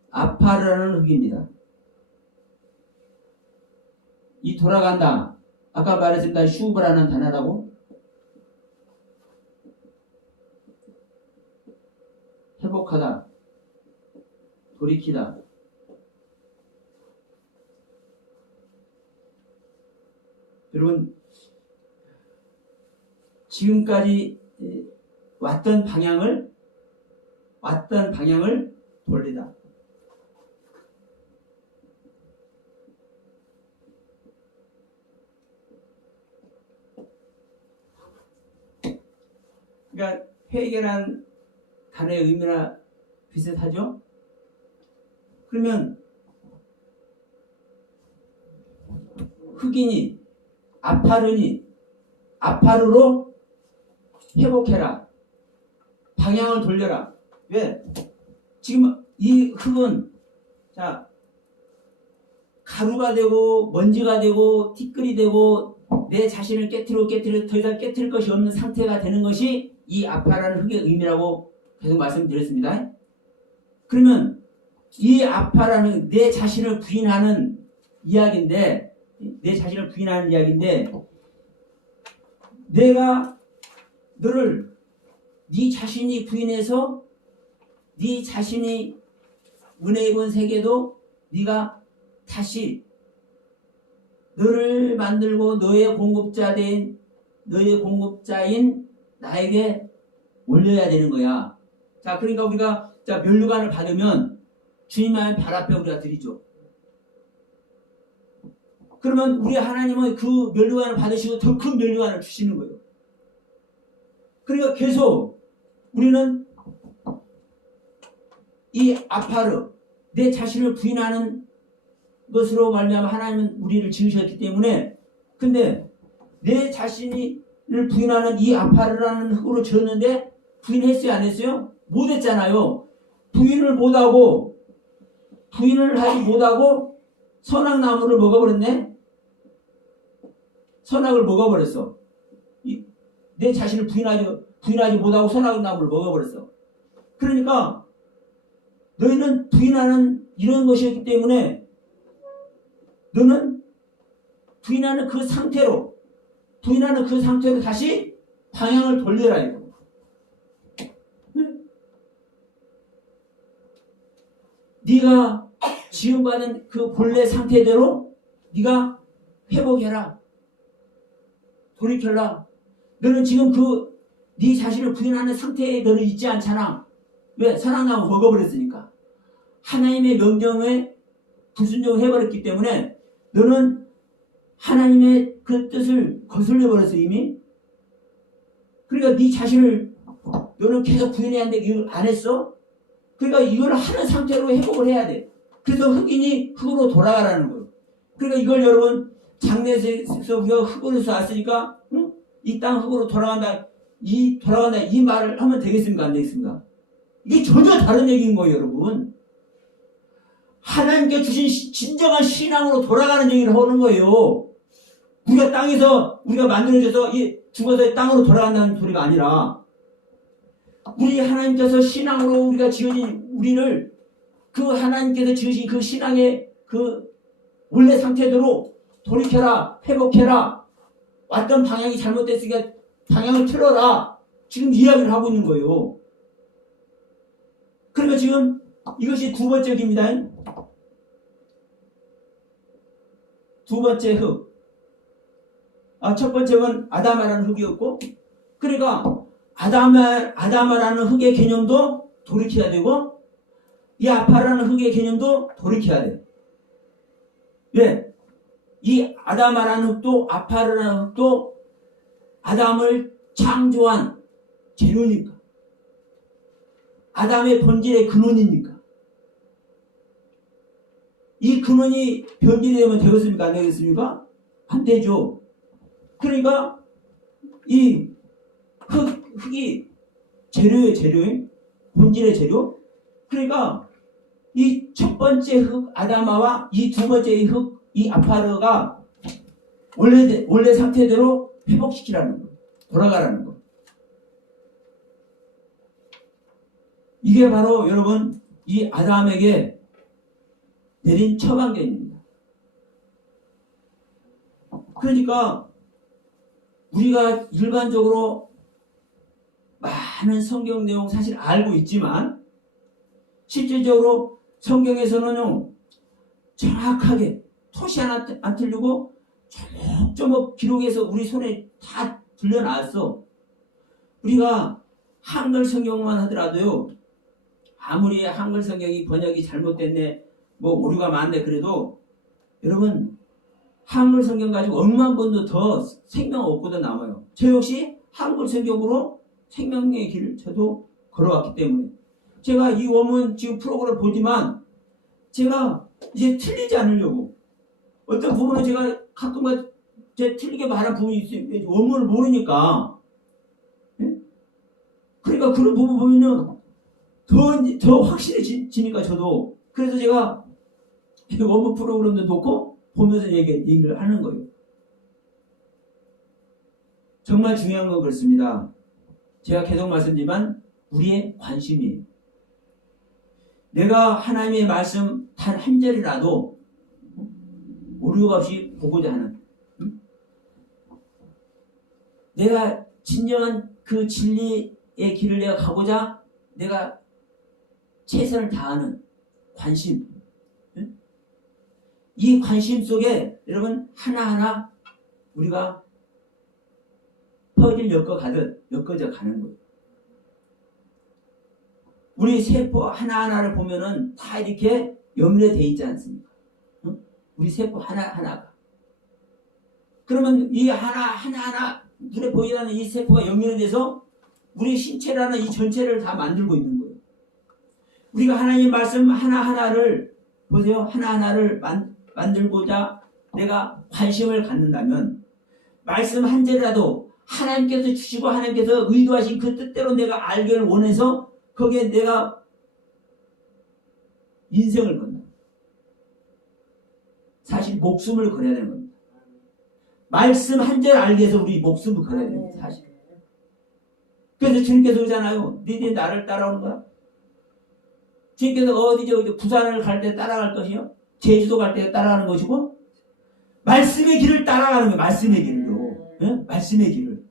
아파르라는 흙입니다. 이 돌아간다. 아까 말했습니다. 슈브라는 단어라고. 회복하다. 돌이키다. 여러분, 지금까지 왔던 방향을 돌리다. 그러니까 회개란 단어의 의미나 비슷하죠? 그러면 흑인이 아파르로 회복해라. 방향을 돌려라. 왜? 지금 이 흙은 자 가루가 되고 먼지가 되고 티끌이 되고 내 자신을 깨트려 더 이상 깨트릴 것이 없는 상태가 되는 것이 이 아파라는 흙의 의미라고 계속 말씀드렸습니다. 그러면 이 아파라는 내 자신을 부인하는 이야기인데, 내가 너를 네 자신이 부인해서 네 자신이 은혜 입은 세계도 네가 다시 너를 만들고 너의 공급자인 나에게 올려야 되는 거야. 자, 그러니까 우리가 면류관을 받으면 주님의 발 앞에 우리가 드리죠. 그러면 우리 하나님은 그 면류관을 받으시고 더 큰 면류관을 주시는 거예요. 그러니까 계속 우리는 이 아파르, 내 자신을 부인하는 것으로 말미암아 하나님은 우리를 지으셨기 때문에, 근데 내 자신을 부인하는 이 아파르라는 흙으로 지었는데 부인했어요, 안 했어요? 못했잖아요. 부인을 하지 못하고 선악나무를 먹어버렸네. 선악을 먹어버렸어. 내 자신을 부인하지 못하고 선악나무를 먹어버렸어. 그러니까 너희는 부인하는 이런 것이었기 때문에 너는 부인하는 그 상태로 다시 방향을 돌려라 이거. 네가 지음받은 그 본래 상태대로 네가 회복해라. 돌이켜라. 너는 지금 네 자신을 부인하는 상태에 너는 있지 않잖아. 왜? 선악나무 먹어버렸으니까. 하나님의 명령에 불순종을 해버렸기 때문에 너는 하나님의 그 뜻을 거슬려 버렸어 이미. 그러니까 네 자신을 너는 계속 부인해야 하는데 이걸 안 했어. 그러니까 이걸 하는 상태로 회복을 해야 돼. 그래서 흑인이 흙으로 돌아가라는 거예요. 그러니까 이걸 여러분 장례에서 우리가 흙으로서 왔으니까 이 땅 흙으로 돌아간다 이 말을 하면 되겠습니까? 안 되겠습니까? 이게 전혀 다른 얘기인 거예요, 여러분. 하나님께 주신 진정한 신앙으로 돌아가는 얘기를 하는 거예요. 우리가 땅에서 우리가 만들어져서 죽어서 땅으로 돌아간다는 소리가 아니라 우리 하나님께서 신앙으로 우리가 지어진 우리를 그 하나님께서 지으신 그 신앙의 그 원래 상태대로 돌이켜라, 회복해라. 왔던 방향이 잘못됐으니까 방향을 틀어라. 지금 이야기를 하고 있는 거예요. 그러니까 지금 이것이 두 번째 흙입니다. 두 번째 흙. 첫 번째 건 아담아라는 흙이었고, 그러니까 아담아라는 흙의 개념도 돌이켜야 되고, 이 아파라는 흙의 개념도 돌이켜야 돼. 왜? 이 아담아라는 흙도 아파라는 흙도 아담을 창조한 재료니까. 아담의 본질의 근원이니까. 이 근원이 변질이 되면 되겠습니까? 안 되겠습니까? 안 되죠. 그러니까 이 흙이 재료예요. 본질의 재료. 그러니까 이 첫 번째 흙 아담아와 이 두 번째 흙 이 아파르가 원래 상태대로 회복시키라는 거. 돌아가라는 거. 이게 바로 여러분 이 아담에게 내린 처방전입니다. 그러니까 우리가 일반적으로 많은 성경 내용 사실 알고 있지만 실질적으로 성경에서는요 정확하게 토시 하나 안 틀리고 조목조목 기록해서 우리 손에 다 들려놨어. 우리가 한글 성경만 하더라도요 아무리 한글 성경이 번역이 잘못됐네 뭐 오류가 많네 그래도 여러분 한글 성경 가지고 억만 번도 더 생명 얻고도 남아요. 저 역시 한글 성경으로 생명의 길을 저도 걸어왔기 때문에 제가 이 원문 지금 프로그램을 보지만 제가 이제 틀리지 않으려고 어떤 부분은 제가 가끔가다 틀리게 말한 부분이 있어요. 원문을 모르니까. 예? 그러니까 그런 부분 보면은 더 확실해지니까 저도 그래서 제가 원문 프로그램도 놓고 보면서 얘기를 하는 거예요. 정말 중요한 건 그렇습니다. 제가 계속 말씀드리지만 우리의 관심이에요. 내가 하나님의 말씀 단 한 절이라도 오류 없이 보고자 하는, 내가 진정한 그 진리의 길을 내가 가고자 내가 최선을 다하는 관심, 이 관심 속에 여러분 하나하나 우리가 퍼즐 엮어져 가는 거예요. 우리 세포 하나하나를 보면은 다 이렇게 연결되어 있지 않습니까? 우리 세포 하나하나가. 그러면 이 하나하나 눈에 보이는 이 세포가 연결돼서 우리 신체라는 이 전체를 다 만들고 있는 거예요. 우리가 하나님 말씀 하나하나를 보세요. 하나하나를 만들고자 내가 관심을 갖는다면 말씀 한 절이라도 하나님께서 주시고 하나님께서 의도하신 그 뜻대로 내가 알기를 원해서 거기에 내가 인생을 건다. 사실 목숨을 걸어야 되는 겁니다. 말씀 한 절 알기 위해서 우리 목숨을 걸어야 됩니다. 사실. 그래서 주님께서 그러잖아요. 너희들이 나를 따라오는 거야. 주님께서 어디죠? 부산을 갈 때 따라갈 것이요. 제주도 갈 때 따라가는 것이고 말씀의 길을 따라가는 거예요. 말씀의 길을요. 네? 말씀의 길을.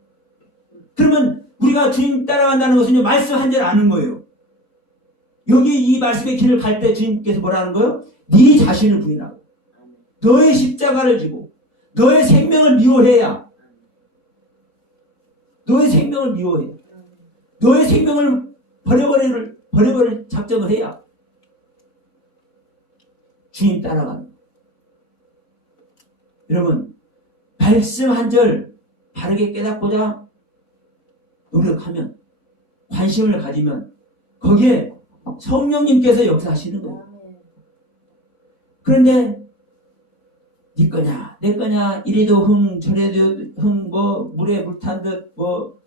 그러면 우리가 주님 따라간다는 것은 말씀 한 절 아는 거예요. 여기 이 말씀의 길을 갈 때 주님께서 뭐라는 거예요? 네 자신을 부인하고 너의 십자가를 지고 너의 생명을 미워해야 너의 생명을 미워해. 너의 생명을 버려버릴 작정을 해야 주님 따라가는 거예요. 여러분 말씀 한 절 바르게 깨닫고자 노력하면 관심을 가지면 거기에 성령님께서 역사하시는 거예요. 그런데 네 거냐 내 거냐 이래도 흥 저래도 흥 뭐 물에 물 탄 듯 뭐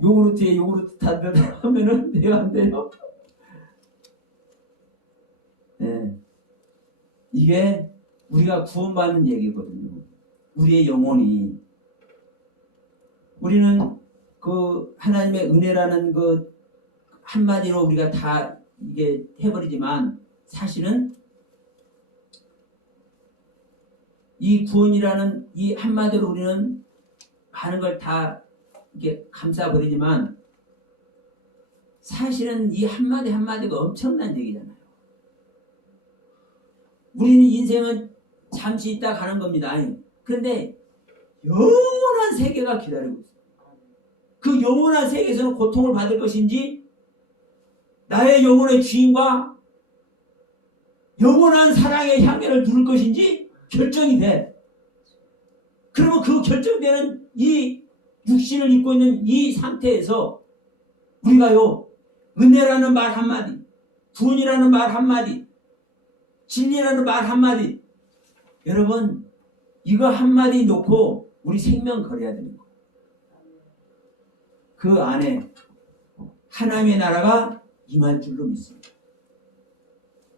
요구르트에 요구르트 탄 듯 하면은 내가 안 돼요. 네. 이게 우리가 구원받는 얘기거든요. 우리의 영혼이 우리는 그 하나님의 은혜라는 그 한마디로 우리가 다 이게 해버리지만 사실은 이 구원이라는 이 한마디로 우리는 많은 걸 다 이렇게 감싸버리지만 사실은 이 한마디 한마디가 엄청난 얘기잖아요. 우리는 인생은 잠시 있다 가는 겁니다. 그런데 영원한 세계가 기다리고 있어요. 그 영원한 세계에서는 고통을 받을 것인지 나의 영혼의 주인과 영원한 사랑의 향연을 누릴 것인지 결정이 돼. 그러면 그 결정되는 이 육신을 입고 있는 이 상태에서 우리가요 은혜라는 말 한마디, 구원이라는 말 한마디, 진리라는 말 한마디, 여러분 이거 한마디 놓고 우리 생명 걸어야 되는 거예요. 그 안에 하나님의 나라가 임할 줄로 믿습니다.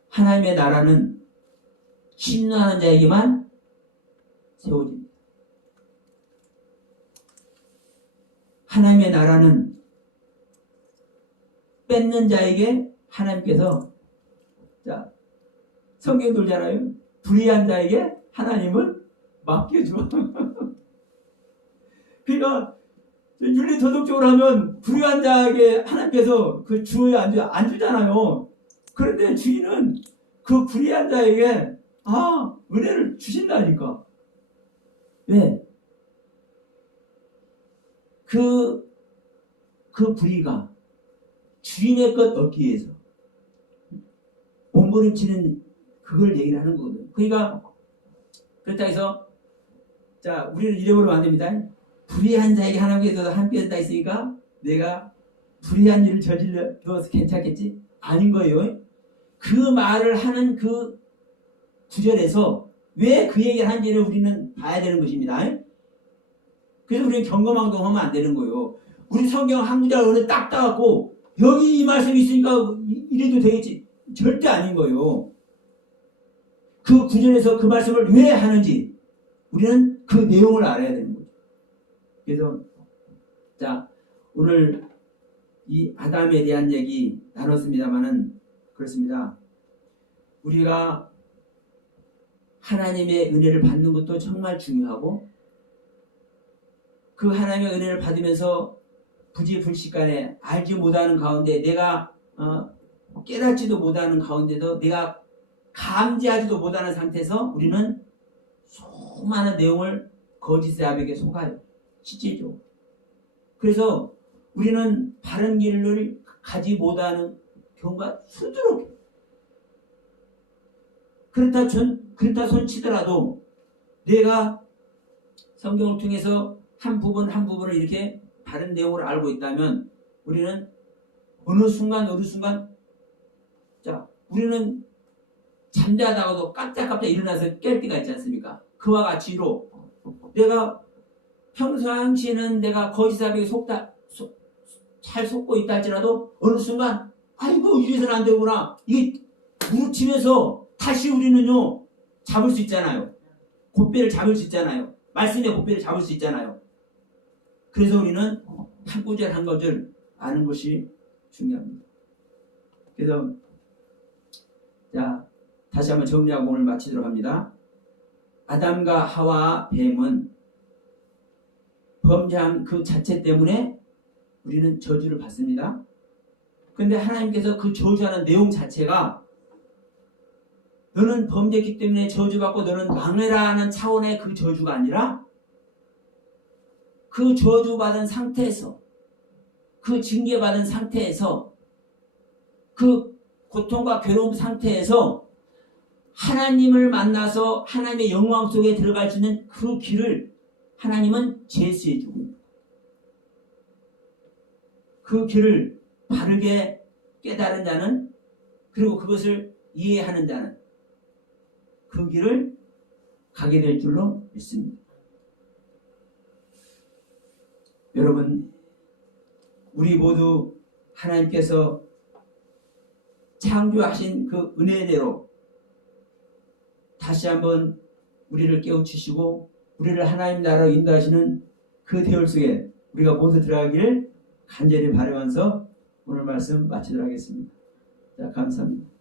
하나님의 나라는 신뢰하는 자에게만 세워집니다. 하나님의 나라는 뺏는 자에게 하나님께서 자 성경 돌잖아요. 불의한 자에게 하나님은 맡겨줘. 그러니까 윤리 도덕적으로 하면 불의한 자에게 하나님께서 그 주어야 안 주잖아요. 그런데 주인은 그 불의한 자에게 은혜를 주신다니까. 왜? 그 불의가 주인의 것 얻기 위해서 몸부림치는 그걸 얘기를 하는 거거든요. 그러니까 그렇다 해서 자 우리는 잃어버리면 안 됩니다. 불의한 자에게 하나님께서 함께 한다 했으니까 내가 불의한 일을 저질러도 괜찮겠지? 아닌 거예요. 그 말을 하는 그 구절에서 왜 그 얘기를 하는지를 우리는 봐야 되는 것입니다. 그래서 우리는 경거망동하면 안 되는 거예요. 우리 성경 한 구절 어느 딱 따갖고 여기 이 말씀이 있으니까 이래도 되겠지. 절대 아닌 거예요. 그 구절에서 그 말씀을 왜 하는지 우리는 그 내용을 알아야 되는 거죠. 그래서 자 오늘 이 아담에 대한 얘기 나눴습니다만은 그렇습니다. 우리가 하나님의 은혜를 받는 것도 정말 중요하고 그 하나님의 은혜를 받으면서 부지불식간에 알지 못하는 가운데 내가 깨닫지도 못하는 가운데도 내가 감지하지도 못하는 상태에서 우리는 수많은 내용을 거짓의 아백에 속아요. 실제죠. 그래서 우리는 바른 길을 가지 못하는 경우가 수두룩해. 그렇다 손치더라도 내가 성경을 통해서 한 부분을 이렇게 바른 내용을 알고 있다면 우리는 어느 순간 자, 우리는 잠자다가도 깜짝깜짝 일어나서 깰 때가 있지 않습니까? 그와 같이로 내가 평상시에는 내가 거짓사백에 잘 속고 있다 할지라도 어느 순간 아이고 이래서는 안 되구나 이게 무릎치면서 다시 우리는요 잡을 수 있잖아요. 곶배를 잡을 수 있잖아요. 말씀의 곶배를 잡을 수 있잖아요. 그래서 우리는 한 구절 한 구절 아는 것이 중요합니다. 그래서 자 다시 한번 정리하고 오늘 마치도록 합니다. 아담과 하와 뱀은 범죄한 그 자체 때문에 우리는 저주를 받습니다. 그런데 하나님께서 그 저주하는 내용 자체가 너는 범죄했기 때문에 저주받고 너는 망해라는 차원의 그 저주가 아니라 그 저주받은 상태에서 그 징계받은 상태에서 그 고통과 괴로움 상태에서 하나님을 만나서 하나님의 영광 속에 들어갈 수 있는 그 길을 하나님은 제시해 주고 있습니다. 그 길을 바르게 깨달은 자는 그리고 그것을 이해하는 자는 그 길을 가게 될 줄로 믿습니다. 여러분 우리 모두 하나님께서 창조하신 그 은혜대로 다시 한번 우리를 깨우치시고 우리를 하나님 나라로 인도하시는 그 대열 속에 우리가 모두 들어가기를 간절히 바라면서 오늘 말씀 마치도록 하겠습니다. 자, 감사합니다.